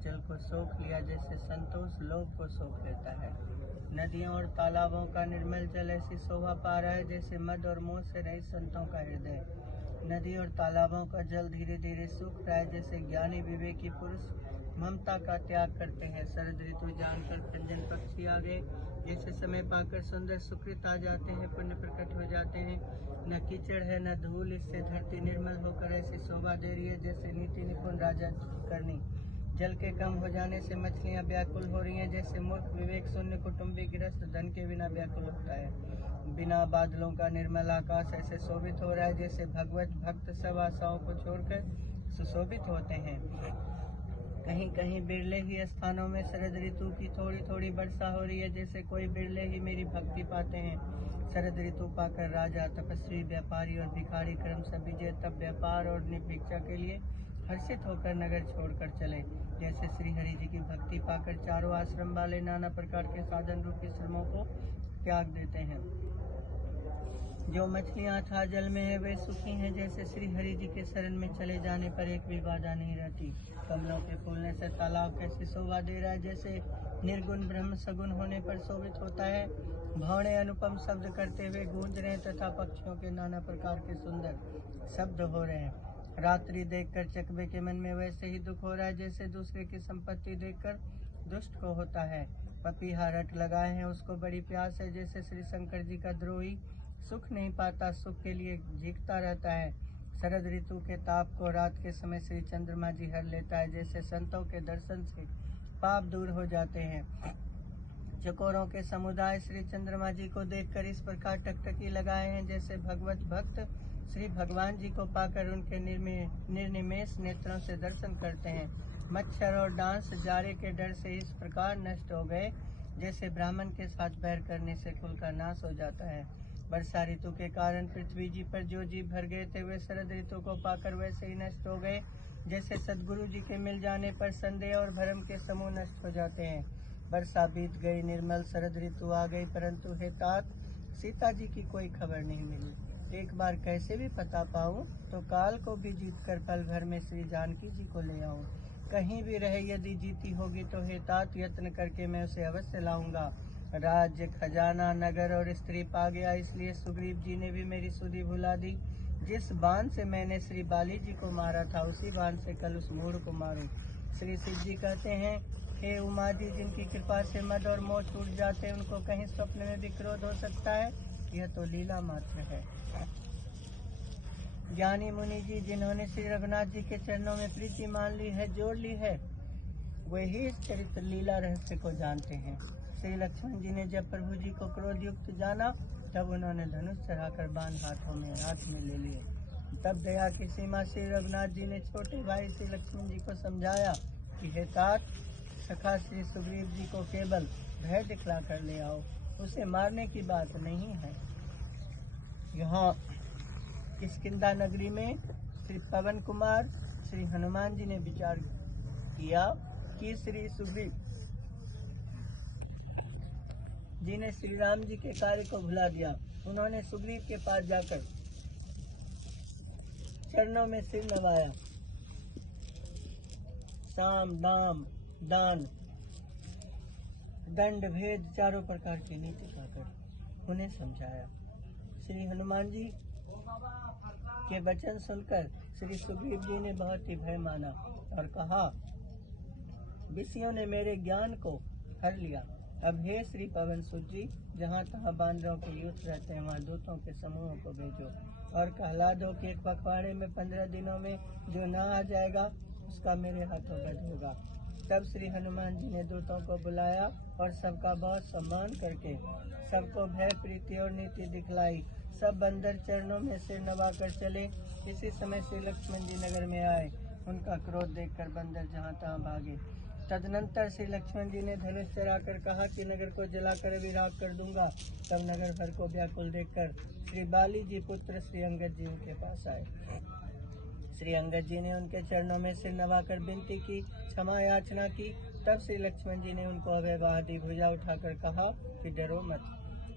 जल को सोख लिया, जैसे संतोष लोभ को सोख लेता है। नदियों और तालाबों का निर्मल जल ऐसी शोभा पा रहा है जैसे मद और मोह से रहित संतों का हृदय। नदी और तालाबों का जल धीरे धीरे सूख रहा है, जैसे ज्ञानी विवेकी पुरुष ममता का त्याग करते हैं। शरद ऋतु जानकर खंजन पक्षी आ गए, जैसे समय पाकर सुंदर सुकृत आ जाते हैं, पुण्य प्रकट हो जाते हैं। न कीचड़ है न धूल, इससे धरती निर्मल होकर ऐसी शोभा दे रही है जैसे नीति निपुण राजा करनी। जल के कम हो जाने से मछलियां व्याकुल हो रही हैं, जैसे मूर्ख विवेक शून्य कुटुंबी गृहस्थ धन के बिना व्याकुल होता है। बिना बादलों का निर्मल आकाश ऐसे शोभित हो रहा है जैसे भगवत भक्त सब आशाओं को छोड़कर सुशोभित होते हैं। कहीं कहीं बिरले ही स्थानों में शरद ऋतु की थोड़ी थोड़ी वर्षा हो रही है, जैसे कोई बिरले ही मेरी भक्ति पाते हैं। शरद ऋतु पाकर राजा, तपस्वी, व्यापारी और भिखारी क्रमशः विजय तब व्यापार और भिक्षा के लिए हर्षित होकर नगर छोड़कर चले। जैसे श्री हरि जी की भक्ति पाकर चारों आश्रम वाले नाना प्रकार के साधन रूपी श्रमों को त्याग देते हैं। जो मछलियां अथाह जल में है वे सुखी हैं, जैसे श्री हरि जी के शरण में चले जाने पर एक भी बाधा नहीं रहती। कमलों के फूलने से तालाब कैसी शोभा दे रहा है, जैसे निर्गुण ब्रह्म सगुण होने पर शोभित होता है। भौड़े अनुपम शब्द करते हुए गूंज रहे तथा पक्षियों के नाना प्रकार के सुंदर शब्द हो रहे हैं। रात्रि देखकर चकबे के मन में वैसे ही दुख हो रहा है जैसे दूसरे की संपत्ति देखकर दुष्ट को होता है। पपीहा रट लगाए हैं, उसको बड़ी प्यास है, जैसे श्री शंकर जी का द्रोही सुख नहीं पाता, सुख के लिए झीकता रहता है। शरद ऋतु के ताप को रात के समय श्री चंद्रमा जी हर लेता है, जैसे संतों के दर्शन से पाप दूर हो जाते हैं। चकोरों के समुदाय श्री चंद्रमा जी को देखकर इस प्रकार टकटकी लगाए हैं, जैसे भगवत भक्त श्री भगवान जी को पाकर उनके निर्निमेष नेत्रों से दर्शन करते हैं। मच्छर और डांस जारे के डर से इस प्रकार नष्ट हो गए, जैसे ब्राह्मण के साथ बैर करने से कुल का नाश हो जाता है। वर्षा ऋतु के कारण पृथ्वी जी पर जो जीव भर गए थे वे शरद ऋतु को पाकर वैसे ही नष्ट हो गए, जैसे सदगुरु जी के मिल जाने पर संदेह और भरम के समूह नष्ट हो जाते हैं। वर्षा बीत गई, निर्मल शरद ऋतु आ गई, परंतु हे तात, सीता जी की कोई खबर नहीं मिली। एक बार कैसे भी पता पाऊं तो काल को भी जीतकर पल भर में श्री जानकी जी को ले आऊं। कहीं भी रहे यदि जीती होगी तो हे तात यत्न करके मैं उसे अवश्य लाऊंगा। राज्य, खजाना, नगर और स्त्री पा गया, इसलिए सुग्रीव जी ने भी मेरी सुधि भुला दी। जिस बाण से मैंने श्री बाली जी को मारा था उसी बाण से कल उस मूढ़ को मारूं। श्री शिव जी कहते हैं, हे उमा जी, जिनकी कृपा से मद और मोह छूट जाते हैं उनको कहीं स्वप्न में भी क्रोध हो सकता है, यह तो लीला मात्र है। ज्ञानी मुनि जी जिन्होंने श्री रघुनाथ जी के चरणों में प्रीति मान ली है, जोड़ ली है, वही इस चरित्र लीला रहस्य को जानते हैं। श्री लक्ष्मण जी ने जब प्रभु जी को क्रोध युक्त जाना तब उन्होंने धनुष चढ़ाकर बाण हाथ में ले लिए। तब दया की सीमा श्री रघुनाथ जी ने छोटे भाई श्री लक्ष्मण जी को समझाया कि हे तात, सखा श्री सुग्रीव जी को केवल भय दिखला कर ले आओ, उसे मारने की बात नहीं है। यहाँ किष्किंधा नगरी में श्री पवन कुमार श्री हनुमान जी ने विचार किया कि श्री सुग्रीव जी ने श्री राम जी के कार्य को भुला दिया। उन्होंने सुग्रीव के पास जाकर चरणों में सिर नवाया, साम दाम दान दंड भेद चारों प्रकार की नीति पाकर उन्हें समझाया। श्री हनुमान जी के वचन सुनकर श्री सुग्रीव जी ने बहुत ही भय माना और कहा, विषयों ने मेरे ज्ञान को हर लिया। अब हे श्री पवन सुत जी, जहाँ तहाँ बांदरों के युद्ध रहते हैं वहाँ दूतों के समूहों को भेजो और कहला दो कि एक पखवाड़े में 15 दिनों में जो ना आ जाएगा उसका मेरे हाथों वध होगा। तब श्री हनुमान जी ने दूतों को बुलाया और सबका बहुत सम्मान करके सबको भय, प्रीति और नीति दिखलाई। सब बंदर चरणों में सिर नवाकर चले। इसी समय श्री लक्ष्मण जी नगर में आए। उनका क्रोध देखकर बंदर जहाँ तहाँ भागे। तदनंतर श्री लक्ष्मण जी ने धनुष चढ़ाकर कहा कि नगर को जलाकर अभी राख कर दूंगा। तब नगर भर को व्याकुल देखकर श्री बाली जी पुत्र श्री अंगद जी उनके पास आए। श्री अंगद जी ने उनके चरणों में सिर नवाकर विनती की, क्षमा याचना की। तब श्री लक्ष्मण जी ने उनको अभय दी, भुजा उठाकर कहा कि डरो मत।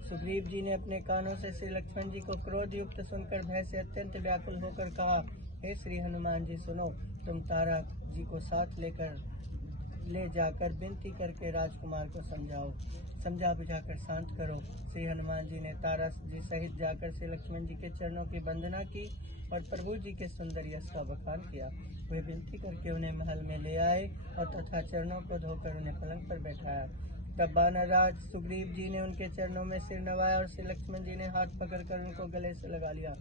सुग्रीव जी ने अपने कानों से श्री लक्ष्मण जी को क्रोध युक्त सुनकर भय से अत्यंत व्याकुल होकर कहा, हे श्री हनुमान जी सुनो, तुम तारा जी को साथ लेकर ले जाकर विनती करके राजकुमार को समझा बुझाकर शांत करो। श्री हनुमान जी ने तारा जी सहित जाकर श्री लक्ष्मण जी के चरणों की वंदना की और प्रभु जी के सुंदर यश का बखान किया। वे विनती करके उन्हें महल में ले आए और तथा चरणों को धोकर उन्हें पलंग पर बैठाया। तब वानरराज सुग्रीव जी ने उनके चरणों में सिर नवाया और श्री लक्ष्मण जी ने हाथ पकड़कर उनको गले से लगा लिया।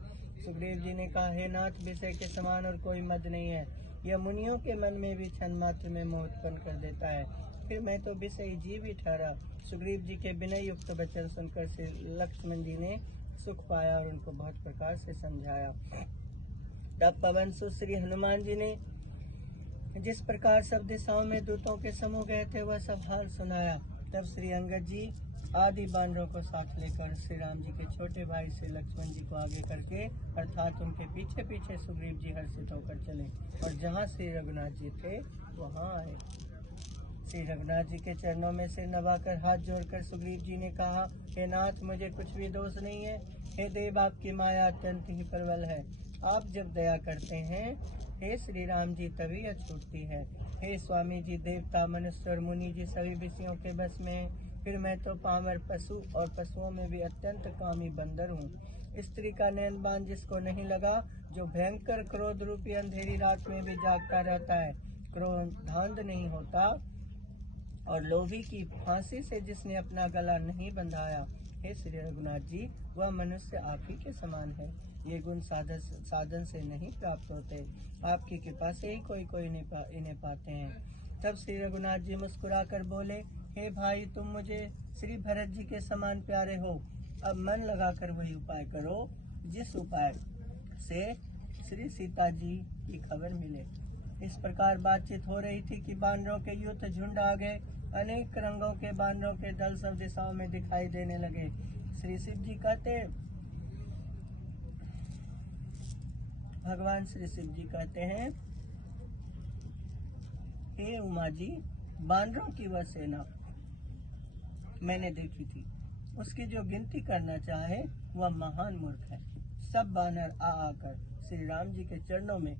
सुग्रीव जी ने कहा, हे नाथ, विषय के समान और कोई मद नहीं है। यह मुनियों के मन में भी क्षण मात्र में मोह उत्पन्न कर देता है। फिर मैं तो विषयी जीव ही ठहरा। सुग्रीव जी के विनय युक्त वचन सुनकर श्री लक्ष्मण जी ने सुख पाया और उनको बहुत प्रकार से समझाया। तब पवन सुत श्री हनुमान जी ने जिस प्रकार सब दिशाओं में दूतों के समूह गए थे वह सब हाल सुनाया। तब श्री अंगद जी आदि बानरों को साथ लेकर श्री राम जी के छोटे भाई श्री लक्ष्मण जी को आगे करके अर्थात उनके पीछे पीछे सुग्रीव जी हर्षित होकर चले और जहाँ श्री रघुनाथ जी थे वहाँ आए। श्री रघुनाथ जी के चरणों में सिर नवाकर हाथ जोड़कर सुग्रीव जी ने कहा, हे नाथ, मुझे कुछ भी दोष नहीं है। हे देव, आपकी माया अत्यंत ही प्रबल है। आप जब दया करते हैं हे श्री राम जी तभी छूटती है। हे स्वामी जी, देवता मनुष्य और मुनि जी सभी विषयों के बस में हैं। फिर मैं तो पामर पशु और पशुओं में भी अत्यंत कामी बंदर हूँ। स्त्री का नैन बाण जिसको नहीं लगा, जो भयंकर क्रोध रूपी अंधेरी रात में भी जागता रहता है, क्रोधांध नहीं होता और लोभी की फांसी से जिसने अपना गला नहीं बंधाया। हे श्री रघुनाथ जी, वह मनुष्य आप ही के समान है। ये गुण साधन से नहीं प्राप्त होते, आपकी कृपा से ही कोई इन्हें पाते हैं। तब श्री रघुनाथ जी मुस्कुराकर बोले, हे भाई, तुम मुझे श्री भरत जी के समान प्यारे हो। अब मन लगाकर वही उपाय करो जिस उपाय से श्री सीता जी की खबर मिले। इस प्रकार बातचीत हो रही थी कि बानरों के युद्ध झुंड आ गए। अनेक रंगों के बानरों के दल सब दिशाओं में दिखाई देने लगे। श्री शिव जी भगवान श्री शिव जी कहते हैं, हे उमा जी, बानरों की वह सेना मैंने देखी थी, उसकी जो गिनती करना चाहे वह महान मूर्ख है। सब बानर आकर श्री राम जी के चरणों में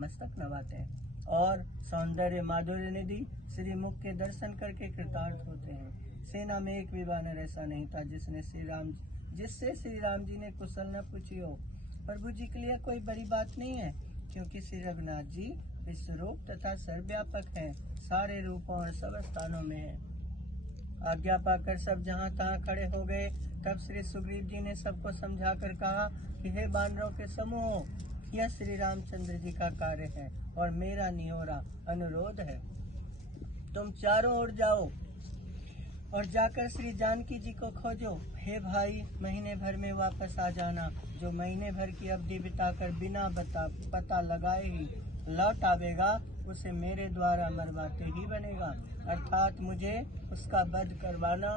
मस्तक नवाते हैं और सौंदर्य माधुर्य निधि श्री मुख के दर्शन करके कृतार्थ होते हैं। सेना में एक भी बानर ऐसा नहीं था जिससे श्री राम जी ने कुशल न पूछी हो। प्रभु जी के लिए कोई बड़ी बात नहीं है, क्योंकि श्री रघुनाथ जी विश्वरूप तथा सर्वव्यापक हैं, सारे रूपों और सब स्थानों में हैं। आज्ञा पाकर सब जहाँ तहाँ खड़े हो गए। तब श्री सुग्रीव जी ने सबको समझाकर कहा कि हे बानरों के समूह, यह श्री रामचंद्र जी का कार्य है और मेरा निहोरा अनुरोध है। तुम चारों ओर जाओ और जाकर श्री जानकी जी को खोजो। हे भाई, महीने भर में वापस आ जाना। जो महीने भर की अवधि बिताकर बिना पता लगाए ही लौट आवेगा, उसे मेरे द्वारा मरवाते ही बनेगा, अर्थात मुझे उसका वध करवाना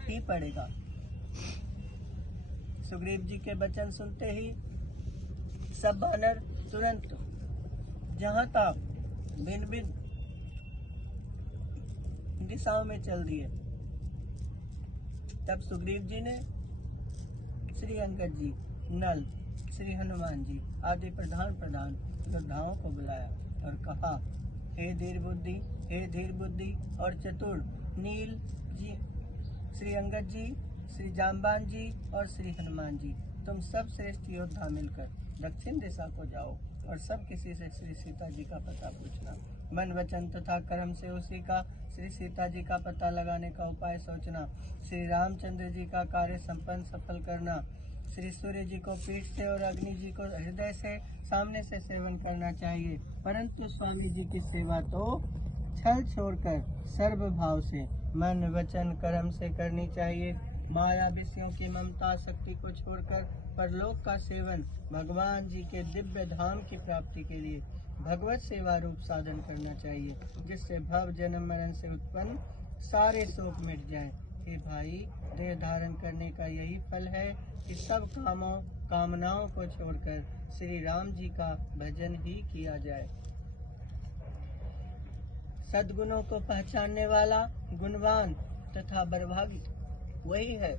ही पड़ेगा। सुग्रीव जी के वचन सुनते ही सब बानर तुरंत जहाँ था भिन्न भिन्न दिशाओं में चल दिए। तब सुग्रीव जी ने श्री अंगद जी, नल, श्री हनुमान जी आदि प्रधान योद्धाओं को बुलाया और कहा, हे धीर बुद्धि और चतुर नील जी, श्री अंगद जी, श्री जाम्बान जी और श्री हनुमान जी, तुम सब श्रेष्ठ योद्धा मिलकर दक्षिण दिशा को जाओ और सब किसी से श्री सीता जी का पता पूछना। मन वचन तथा कर्म से उसी का श्री सीता जी का पता लगाने का उपाय सोचना। श्री रामचंद्र जी का कार्य संपन्न सफल करना। श्री सूर्य जी को पीठ से और अग्नि जी को हृदय से सामने से सेवन करना चाहिए, परंतु स्वामी जी की सेवा तो छल छोड़कर सर्व भाव से मन वचन कर्म से करनी चाहिए। माया विषयों की ममता शक्ति को छोड़कर परलोक का सेवन भगवान जी के दिव्य धाम की प्राप्ति के लिए भगवत सेवा रूप साधन करना चाहिए, जिससे भव जन्म मरण से उत्पन्न सारे शोक मिट जाएं। हे भाई, देह धारण करने का यही फल है कि सब कामनाओं को छोड़कर श्री राम जी का भजन ही किया जाए। सद्गुणों को पहचानने वाला गुणवान तथा बरभागी वही है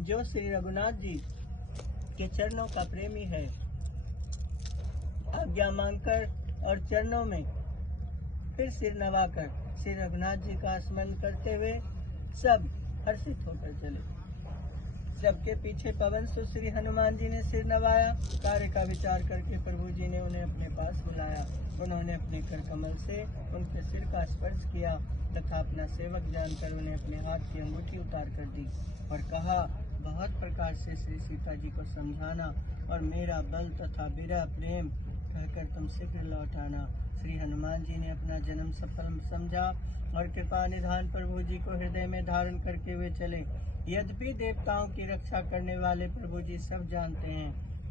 जो श्री रघुनाथ जी के चरणों का प्रेमी है। आज्ञा मांगकर और चरणों में फिर सिर नवाकर श्री रघुनाथ जी का स्मरण करते हुए सब हर्षित होकर चले। सबके पीछे पवन सुत श्री हनुमान जी ने सिर नवाया। कार्य का विचार करके प्रभु जी ने उन्हें अपने पास बुलाया। उन्होंने अपने कर कमल से उनके सिर का स्पर्श किया तथा अपना सेवक जानकर उन्हें अपने हाथ की अंगूठी उतार कर दी और कहा, बहुत प्रकार से श्री सीता जी को समझाना और मेरा बल तथा विरह प्रेम कहकर तुम शीघ्र लौट आना। श्री हनुमान जी ने अपना जन्म सफल समझा और कृपा निधान प्रभु जी को हृदय में धारण करके हुए चले। यद्यपि देवताओं की रक्षा करने वाले प्रभु जी सब जानते हैं,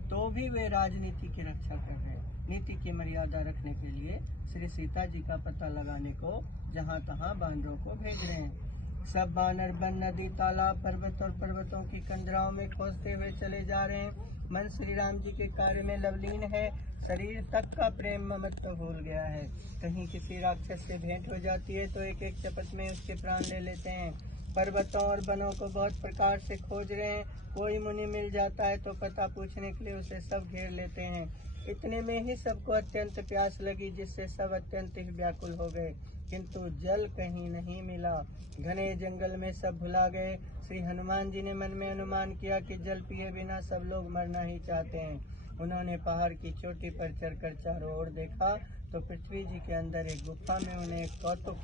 तो भी वे राजनीति की रक्षा कर रहे हैं। नीति की मर्यादा रखने के लिए श्री सीता जी का पता लगाने को जहाँ तहाँ बानरों को भेज रहे हैं। सब बानर वन, नदी, तालाब, पर्वत और पर्वतों की कंदराओं में खोजते हुए चले जा रहे हैं। मन श्री राम जी के कार्य में लवलीन है। शरीर तक का प्रेम ममत्व भूल गया है। कहीं किसी राक्षस से भेंट हो जाती है तो एक एक चपत में उसके प्राण ले लेते हैं। पर्वतों और वनों को बहुत प्रकार से खोज रहे हैं। कोई मुनि मिल जाता है तो पता पूछने के लिए उसे सब घेर लेते हैं। इतने में ही सबको अत्यंत प्यास लगी, जिससे सब अत्यंत ही व्याकुल हो गए, किंतु जल कहीं नहीं मिला। घने जंगल में सब भुला गए। श्री हनुमान जी ने मन में अनुमान किया कि जल पिए बिना सब लोग मरना ही चाहते हैं। उन्होंने पहाड़ की चोटी पर चढ़कर चारों ओर देखा तो पृथ्वी जी के अंदर एक गुफा में उन्हें एक कौतुक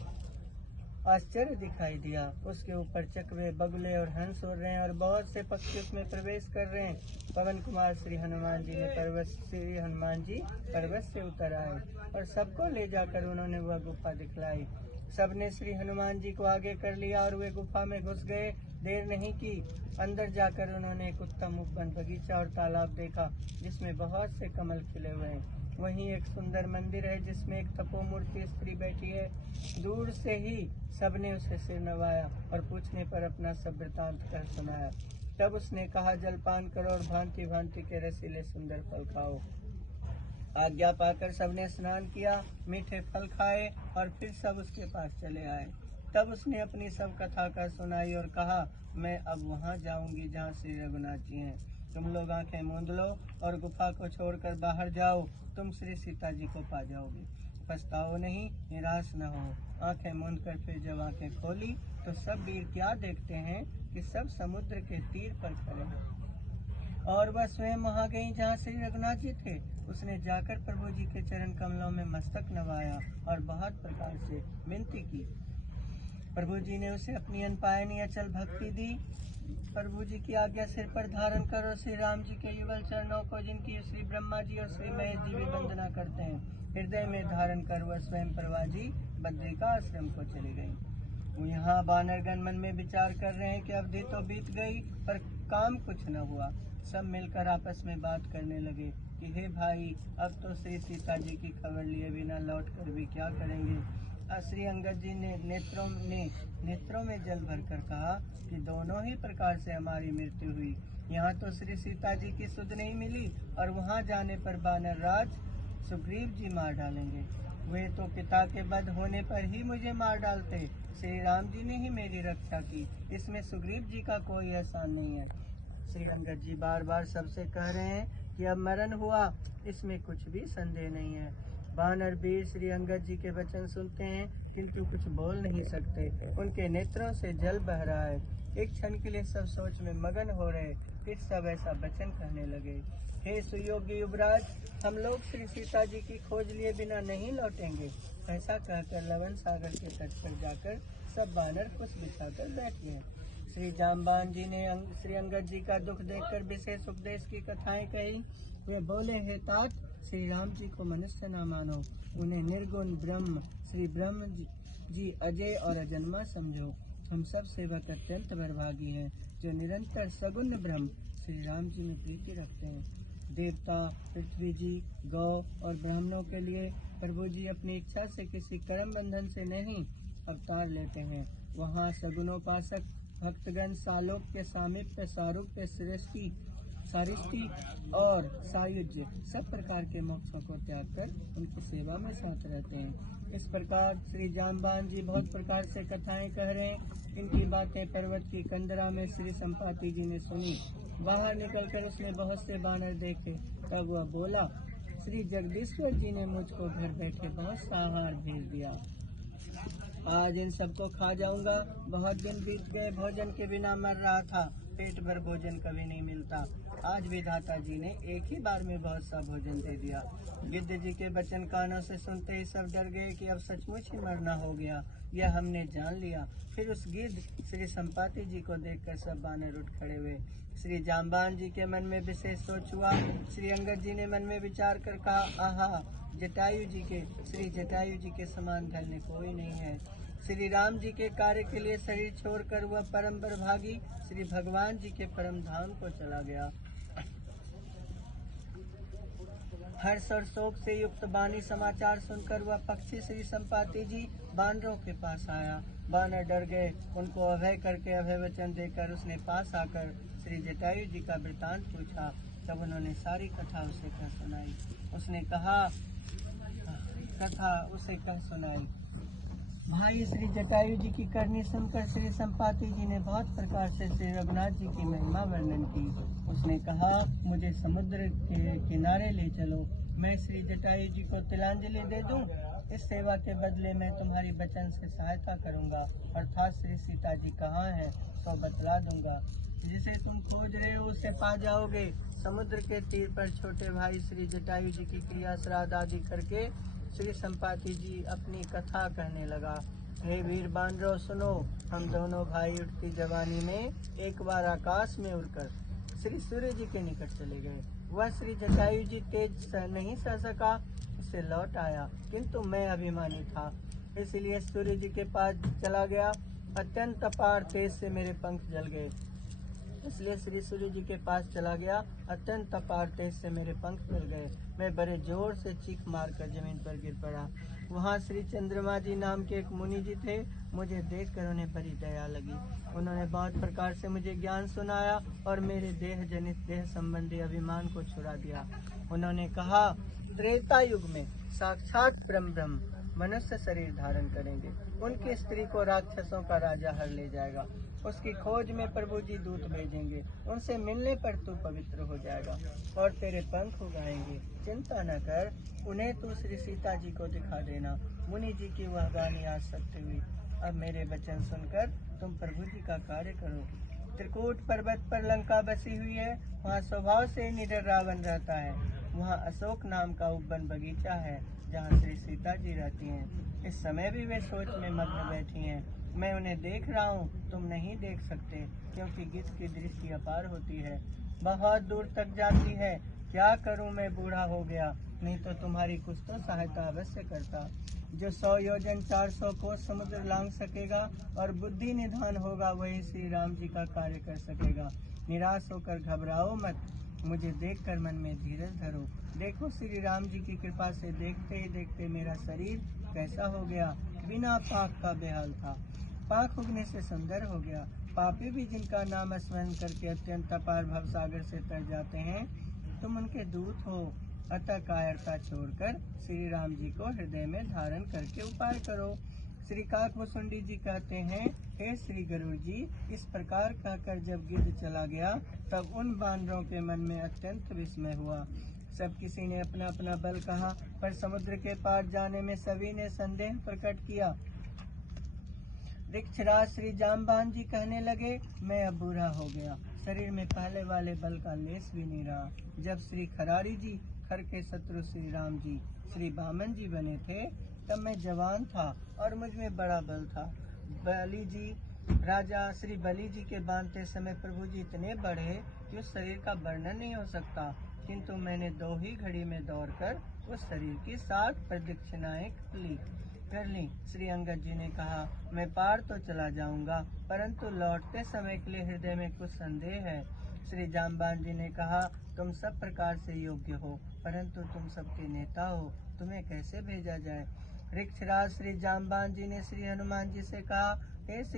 आश्चर्य दिखाई दिया। उसके ऊपर चकवे, बगुले और हंस उड़ रहे हैं और बहुत से पक्षी उसमें प्रवेश कर रहे हैं। पवन कुमार श्री हनुमान जी पर्वत से उतर आए और सबको ले जाकर उन्होंने वह गुफा दिखलाई। सबने श्री हनुमान जी को आगे कर लिया और वे गुफा में घुस गए। देर नहीं की, अंदर जाकर उन्होंने एक उत्तम उपवन, बगीचा और तालाब देखा जिसमें बहुत से कमल खिले हुए हैं। वहीं एक सुंदर मंदिर है जिसमें एक तपोमूर्ति स्त्री बैठी है। दूर से ही सबने उसे सिर नवाया और पूछने पर अपना सब वृतांत कर सुनाया। तब उसने कहा, जलपान करो और भांति भांति के रसीले सुंदर फल खाओ। आज्ञा पाकर सबने स्नान किया, मीठे फल खाए और फिर सब उसके पास चले आए। तब उसने अपनी सब कथा कर सुनाई और कहा, मैं अब वहाँ जाऊंगी जहाँ श्री रघुनाथ जी हैं। तुम लोग आंखें मूंद लो और गुफा को छोड़कर बाहर जाओ, तुम श्री सीता जी को पा जाओगे। पछताओ नहीं, निराश न हो। आंखें मूंद कर फिर जब आंखें खोली तो सब वीर क्या देखते हैं कि सब समुद्र के तीर पर खड़े हैं और वह स्वयं वहाँ गई जहाँ श्री रघुनाथ जी थे। उसने जाकर प्रभु जी के चरण कमलों में मस्तक नवाया और बहुत प्रकार से विनती की। प्रभु जी ने उसे अपनी अनपायनी अचल भक्ति दी। प्रभु जी की आज्ञा सिर पर धारण करो श्री राम जी के युगल चरणों को, जिनकी श्री ब्रह्मा जी और श्री महेश जी भी वंदना करते हैं, हृदय में धारण कर वह स्वयं प्रभा जी बद्री का आश्रम को चली गई। यहाँ बानरगण मन में विचार कर रहे हैं कि अवधि तो बीत गई पर काम कुछ न हुआ। सब मिलकर आपस में बात करने लगे कि हे भाई, अब तो श्री सीता जी की खबर लिए बिना लौट कर भी क्या करेंगे। श्री अंगद जी ने नेत्रों में जल भरकर कहा कि दोनों ही प्रकार से हमारी मृत्यु हुई। यहाँ तो श्री सीता जी की सुध नहीं मिली और वहाँ जाने पर बानर राज सुग्रीव जी मार डालेंगे। वे तो पिता के वध होने पर ही मुझे मार डालते। श्री राम जी ने ही मेरी रक्षा की, इसमें सुग्रीव जी का कोई एहसान नहीं है। श्री अंगद जी बार बार सबसे कह रहे हैं कि अब मरण हुआ, इसमें कुछ भी संदेह नहीं है। बानर वीर श्री अंगद जी के वचन सुनते हैं किंतु कुछ बोल नहीं सकते। उनके नेत्रों से जल बह रहा है। एक क्षण के लिए सब सोच में मगन हो रहे, फिर सब ऐसा वचन कहने लगे, हे सुयोगी युवराज, हम लोग श्री सीता जी की खोज लिए बिना नहीं लौटेंगे। ऐसा कहकर लवन सागर के तट पर जाकर सब बानर कुछ बिछाकर बैठ गए। श्री जाम्बान जी ने श्री अंगद जी का दुख देखकर विशेष उपदेश की कथाएं कही। वे बोले, हे तात, श्री राम जी को मनुष्य न मानो, उन्हें निर्गुण ब्रह्म श्री ब्रह्म जी अजय और अजन्मा समझो। हम सब सेवक अत्यंत बर्भागी हैं जो निरंतर सगुण ब्रह्म श्री राम जी में प्रीति रखते हैं। देवता, पृथ्वी जी, गौ और ब्राह्मणों के लिए प्रभु जी अपनी इच्छा से किसी कर्म बंधन से नहीं अवतार लेते हैं। वहाँ सगुणोपासक भक्तगण सालोक्य, सामीप्य, सारूप्य, सृष्टि, सारिष्टि और सायुज्य सब प्रकार के मोक्षों को त्याग कर उनकी सेवा में साथ रहते हैं। इस प्रकार श्री जाम्बान जी बहुत प्रकार से कथाएं कह रहे हैं। इनकी बातें पर्वत की कंदरा में श्री संपाति जी ने सुनी। बाहर निकलकर उसने बहुत से बानर देखे। तब वह बोला, श्री जगदीश्वर जी ने मुझको घर बैठे बहुत सा आहार भेज दिया। आज इन सबको खा जाऊंगा। बहुत दिन बीत गए, भोजन के बिना मर रहा था, पेट भर भोजन कभी नहीं मिलता। आज विधाता जी ने एक ही बार में बहुत सा भोजन दे दिया। गिद्ध जी के वचन कानों से सुनते ही सब डर गए कि अब सचमुच ही मरना हो गया, यह हमने जान लिया। फिर उस गिद्ध श्री संपाति जी को देखकर सब बानर उठ खड़े हुए। श्री जाम्बान जी के मन में विशेष सोच हुआ। श्री अंगद जी ने मन में विचार कर कहा, आहा, श्री जटायु जी के समान धन्य कोई नहीं है। श्री राम जी के कार्य के लिए शरीर छोड़कर वह परम भागी श्री भगवान जी के परम धाम को चला गया। हर्ष और शोक से युक्त बानी समाचार सुनकर वह पक्षी श्री संपाति जी बानरों के पास आया। बानर डर गए। उनको अभय करके अभय वचन देकर उसने पास आकर श्री जटायु जी का वृतांत पूछा। तब उन्होंने सारी कथा उसे कह सुनाई। उसने कह सुनाई। भाई श्री जटायु जी की करनी सुनकर श्री संपाति जी ने बहुत प्रकार से श्री रघुनाथ जी की महिमा वर्णन की। उसने कहा, मुझे समुद्र के किनारे ले चलो, मैं श्री जटायु जी को तिलांजलि दे दूं। इस सेवा के बदले मैं तुम्हारी वचन से सहायता करूंगा, अर्थात श्री सीता जी कहाँ है सो बतला दूंगा। जिसे तुम खोज रहे हो उसे पा जाओगे। समुद्र के तीर पर छोटे भाई श्री जटायु जी की क्रिया श्राद्ध आदि करके श्री संपाति जी अपनी कथा कहने लगा। हे वीर बानरों, सुनो, हम दोनों भाई उठती जवानी में एक बार आकाश में उड़कर श्री सूर्य जी के निकट चले गए। वह श्री जटायु जी तेज नहीं सह सका, उससे लौट आया, किंतु मैं अभिमानी था, इसलिए सूर्य जी के पास चला गया। अत्यंत अपार तेज से मेरे पंख जल गए, इसलिए श्री सूर्य जी के पास चला गया। अत्यंत अपार तेज से मेरे पंख जल गए। मैं बड़े जोर से चीख मारकर जमीन पर गिर पड़ा। वहाँ श्री चंद्रमा जी नाम के एक मुनि जी थे। मुझे देखकर उन्हें बड़ी दया लगी। उन्होंने बहुत प्रकार से मुझे ज्ञान सुनाया और मेरे देह जनित देह संबंधी अभिमान को छुड़ा दिया। उन्होंने कहा, त्रेता युग में साक्षात ब्रह्म मनुष्य शरीर धारण करेंगे। उनकी स्त्री को राक्षसों का राजा हर ले जाएगा। उसकी खोज में प्रभु जी दूत भेजेंगे। उनसे मिलने पर तू पवित्र हो जाएगा और तेरे पंख उगाएंगे। चिंता न कर, उन्हें तू श्री सीता जी को दिखा देना। मुनि जी की वह वाणी आज सत्य हुई। अब मेरे वचन सुनकर तुम प्रभु जी का कार्य करो। त्रिकूट पर्वत पर लंका बसी हुई है। वहाँ स्वभाव से निडर रावण रहता है। वहाँ अशोक नाम का उपवन बगीचा है जहाँ श्री सीता जी रहती हैं। इस समय भी वे सोच में मग्न बैठी हैं। मैं उन्हें देख रहा हूँ, तुम नहीं देख सकते, क्योंकि गिद्ध की दृष्टि अपार होती है, बहुत दूर तक जाती है। क्या करूँ, मैं बूढ़ा हो गया, नहीं तो तुम्हारी कुछ तो सहायता अवश्य करता। जो 100 योजन 400 कोस समुद्र लांघ सकेगा और बुद्धि निधान होगा, वही श्री राम जी का कार्य कर सकेगा। निराश होकर घबराओ मत, मुझे देखकर मन में धीरज धरो। देखो, श्री राम जी की कृपा से देखते ही देखते मेरा शरीर कैसा हो गया। बिना पाक का बेहाल था, पाक उगने से सुंदर हो गया। पापी भी जिनका नाम स्मरण करके अत्यंत अपार भवसागर से तर जाते हैं, तुम उनके दूत हो। अतः कायरता छोड़कर श्री राम जी को हृदय में धारण करके उपाय करो। श्री काकभुसुंडी जी कहते हैं, हे श्री गरुड़ जी, इस प्रकार कहकर जब गिद्ध चला गया तब उन बानरों के मन में अत्यंत विस्मय हुआ। सब किसी ने अपना अपना बल कहा, पर समुद्र के पार जाने में सभी ने संदेह प्रकट किया। वृक्षराज श्री जाम्बान जी कहने लगे, मैं अब बूढ़ा हो गया, शरीर में पहले वाले बल का लेस भी नहीं रहा। जब श्री खरारी जी, खर के शत्रु श्री राम जी, श्री वामन जी बने थे, तब मैं जवान था और मुझ में बड़ा बल था। बलि जी, राजा श्री बलि जी के बांधते समय प्रभु जी इतने बढ़े कि उस शरीर का वर्णन नहीं हो सकता, किंतु मैंने 2 ही घड़ी में दौड़कर उस शरीर की 60 प्रदक्षिणाएं कर ली। श्री अंगद जी ने कहा, मैं पार तो चला जाऊंगा, परंतु लौटते समय के लिए हृदय में कुछ संदेह है। श्री जाम्बान जी ने कहा, तुम सब प्रकार से योग्य हो, परंतु तुम सबके नेता हो, तुम्हें कैसे भेजा जाए। वृक्षराज श्री जाम्बान जी ने श्री हनुमान जी से कहा, हे श्री